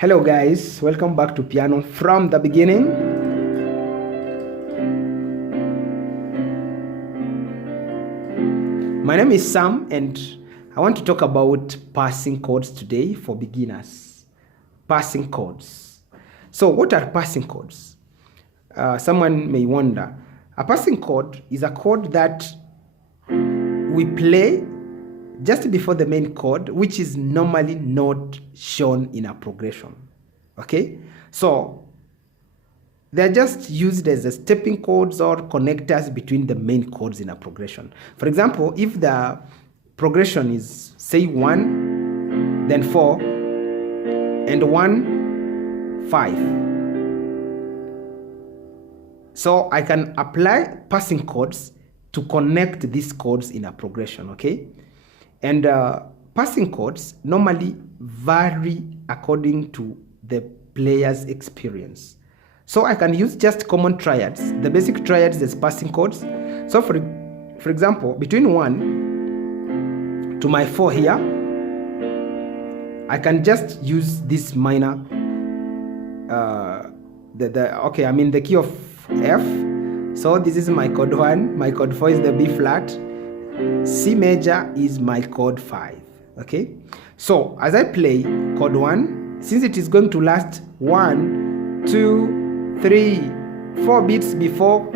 Hello guys, welcome back to Piano from the Beginning. My name is Sam and I want to talk about passing chords today for beginners. Passing chords. So what are passing chords? Someone may wonder. A passing chord is a chord that we play just before the main chord, which is normally not shown in a progression. Okay, so they're just used as a stepping chords or connectors between the main chords in a progression. For example, if the progression is say 1, then 4, and 1, 5. So I can apply passing chords to connect these chords in a progression, okay? And passing chords normally vary according to the player's experience. So I can use just common triads, the basic triads as passing chords. So for example, between 1 to my 4 here, I can just use this minor, the key of F. So this is my chord 1, my chord 4 is the B flat, C major is my chord 5, okay? So as I play chord 1, since it is going to last 1, 2, 3, 4 beats before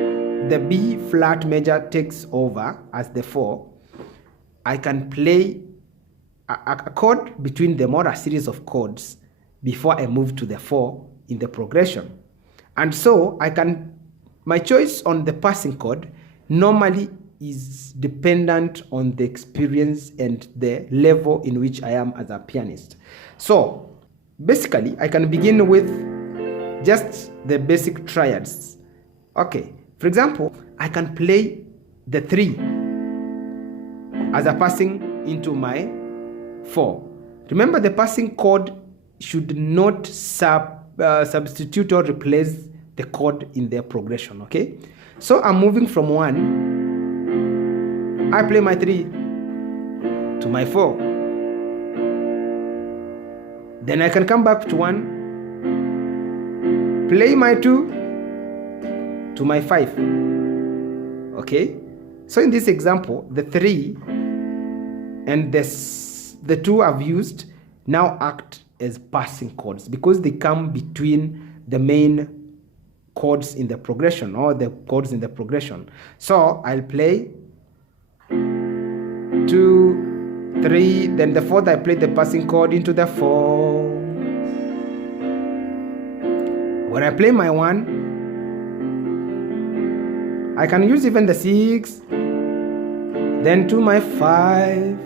the B flat major takes over as the 4, I can play a chord between them, or a series of chords before I move to the 4 in the progression. And so my choice on the passing chord normally is dependent on the experience and the level in which I am as a pianist. So basically I can begin with just the basic triads. Okay, for example, I can play the 3 as a passing into my 4. Remember, the passing chord should not substitute or replace the chord in their progression, okay? So I'm moving from 1, I play my 3 to my 4. Then I can come back to 1, play my 2 to my 5. Okay? So in this example, the 3 and the 2 I've used now act as passing chords because they come between the main chords in the progression, or the chords in the progression. So I'll play 2, 3, then the 4th I play the passing chord into the 4. When I play my 1, I can use even the 6, then to my 5,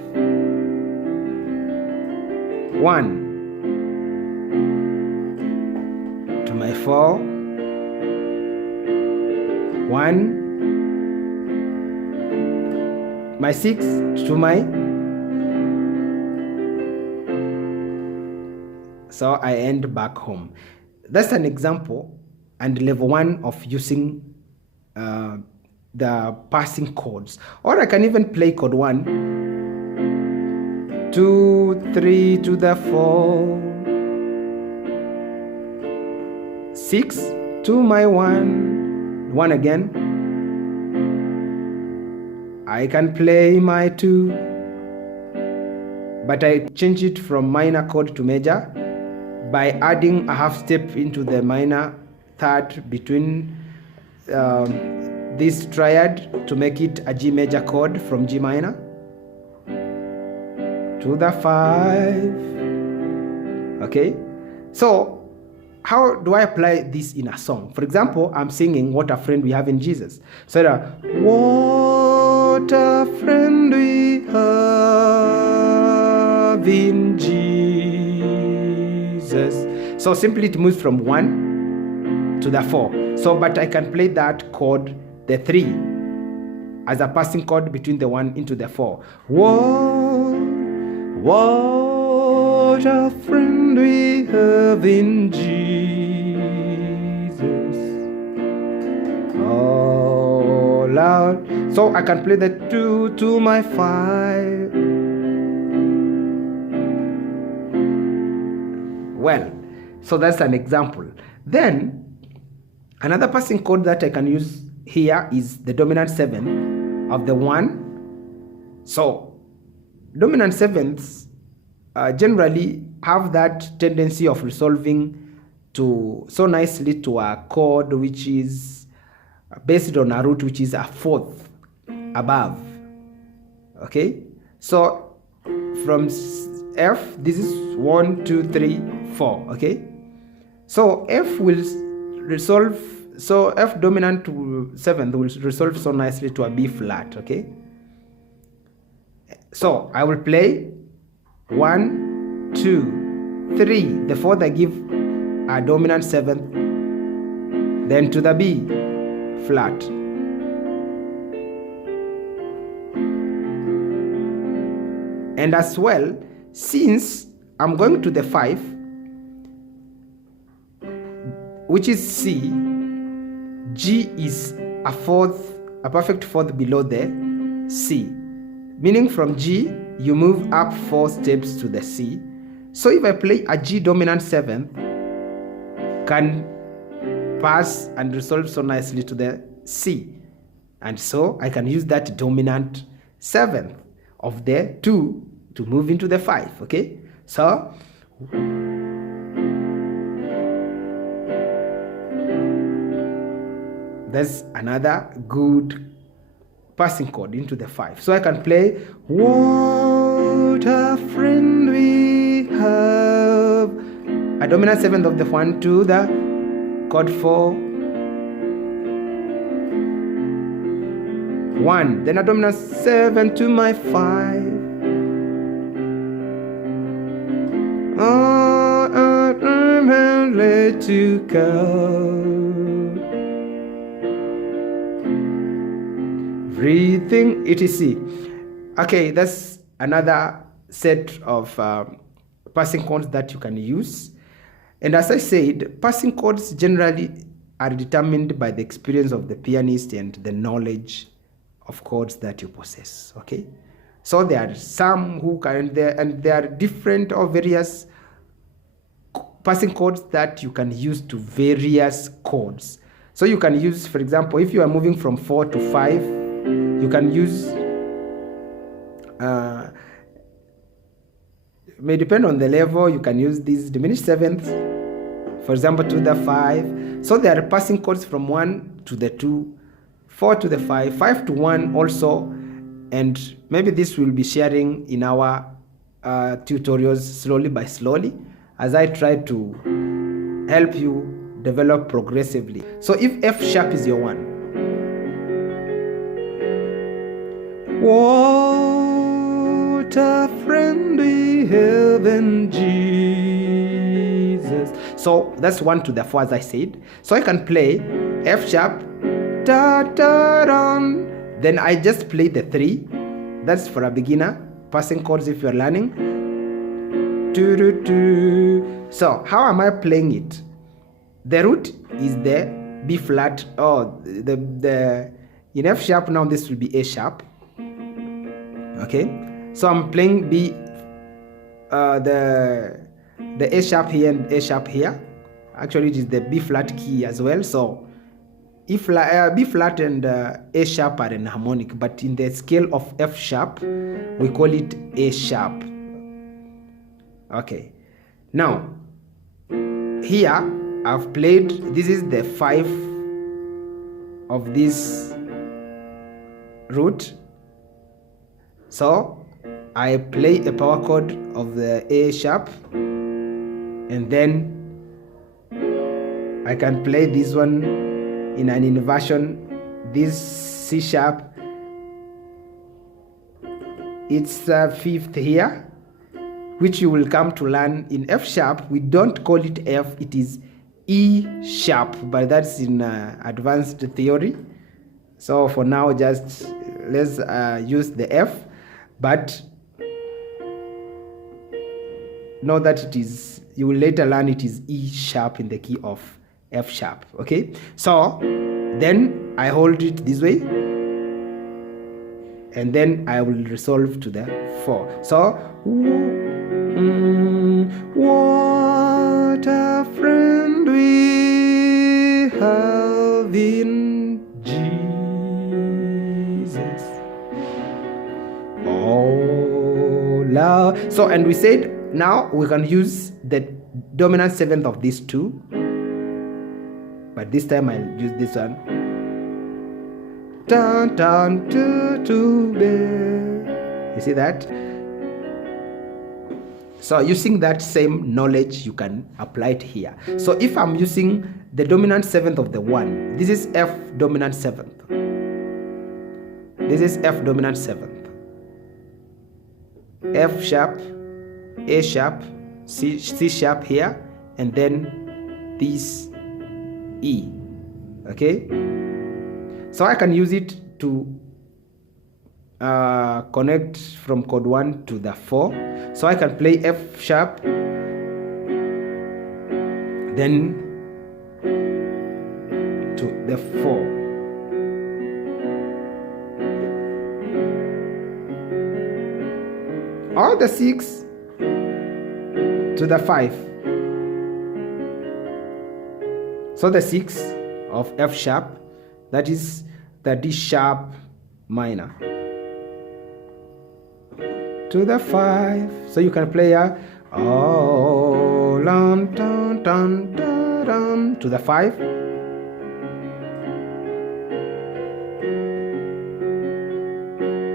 1, to my 4, 1, my 6 to my, so I end back home. That's an example and level 1 of using the passing chords. Or I can even play chord 1, 2, 3 to the 4, 6 to my 1, 1 again. I can play my 2, but I change it from minor chord to major by adding a half step into the minor third between this triad to make it a G major chord from G minor to the 5. Okay, so how do I apply this in a song? For example, I'm singing What a Friend We Have in Jesus. So what a friend we have in Jesus. So simply it moves from 1 to the 4. So but I can play that chord, the 3, as a passing chord between the 1 into the 4. What a friend we have in Jesus. Oh Lord. So I can play the 2 to my 5. Well, So that's an example. Then another passing chord that I can use here is the dominant 7 of the 1. So dominant 7ths generally have that tendency of resolving to so nicely to a chord which is based on a root which is a 4th above. Okay, so from F, this is 1, 2, 3, 4. Okay, so F will resolve, so F dominant 7th will resolve so nicely to a B flat. Okay, so I will play 1, 2, 3. The 4th I give a dominant 7th, then to the B flat. And as well, since I'm going to the 5, which is C, G is a perfect 4th below the C. Meaning from G, you move up 4 steps to the C. So if I play a G dominant 7th, can pass and resolve so nicely to the C. And so I can use that dominant 7th of the 2 to move into the 5. Okay, so that's another good passing chord into the 5. So I can play what a friend we have, a dominant 7th of the 1 to the chord 4, 1, then a dominant 7 to my 5. Oh, I'm let to go. Everything etc. Okay, that's another set of passing chords that you can use. And as I said, passing chords generally are determined by the experience of the pianist and the knowledge of chords that you possess. Okay, so there are some who can, and there are different or various passing chords that you can use to various chords. So you can use, for example, if you are moving from 4 to 5, you can use, may depend on the level, you can use these diminished 7ths, for example, to the 5. So there are passing chords from 1 to the 2, 4 to the 5, 5 to 1 also, and maybe this will be sharing in our tutorials slowly by slowly as I try to help you develop progressively. So if F sharp is your 1, what a friend we have in Jesus. So that's 1 to the 4 as I said. So I can play F sharp, da, da, da, then I just play the 3. That's for a beginner. Passing chords if you're learning. Do, do, do. So how am I playing it? The root is the B flat. Oh, the in F sharp now this will be A sharp. Okay, so I'm playing B, the A sharp here and A sharp here. Actually, it is the B flat key as well. So if B flat and A sharp are enharmonic, but in the scale of F sharp, we call it A sharp. Okay, now here I've played. This is the 5 of this root. So I play a power chord of the A sharp, and then I can play this one in an inversion, this C sharp, it's the 5th here, which you will come to learn in F sharp. We don't call it F, it is E sharp, but that's in advanced theory. So for now, just let's use the F. But know that it is, you will later learn it is E sharp in the key of F sharp. Okay, so then I hold it this way, and then I will resolve to the 4. So what a la. So, and we said now we can use the dominant seventh of these two, but this time I'll use this one. Dun, dun, dun, dun. You see that? So using that same knowledge, you can apply it here. So if I'm using the dominant seventh of the one, this is F dominant seventh. This is F dominant seventh. F sharp, A sharp, C sharp here, and then this E. Okay? So I can use it to connect from chord 1 to the 4. So I can play F sharp, then to the 4. Or the 6 to the 5. So the 6 of F sharp, that is the D sharp minor, to the 5. So you can play a oh, dun, dun, dun, dun, dun, to the 5.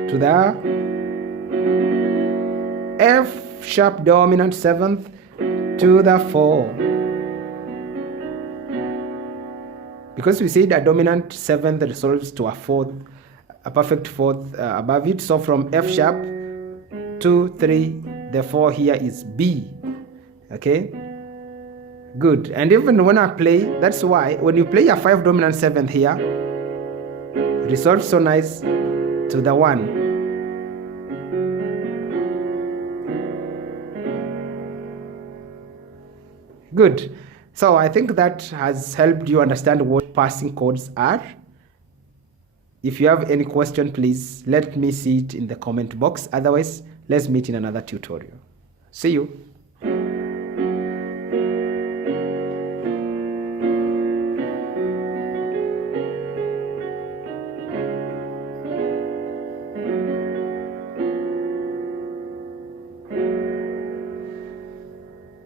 To the F sharp dominant seventh, to the 4. Because we say that dominant seventh resolves to a fourth, a perfect fourth above it. So from F sharp, 2, 3, the 4 here is B. Okay, good. And even when I play, that's why when you play a 5 dominant 7th here, it resolves so nice to the 1. Good. So I think that has helped you understand what passing chords are. If you have any question, please let me see it in the comment box. Otherwise, let's meet in another tutorial. See you.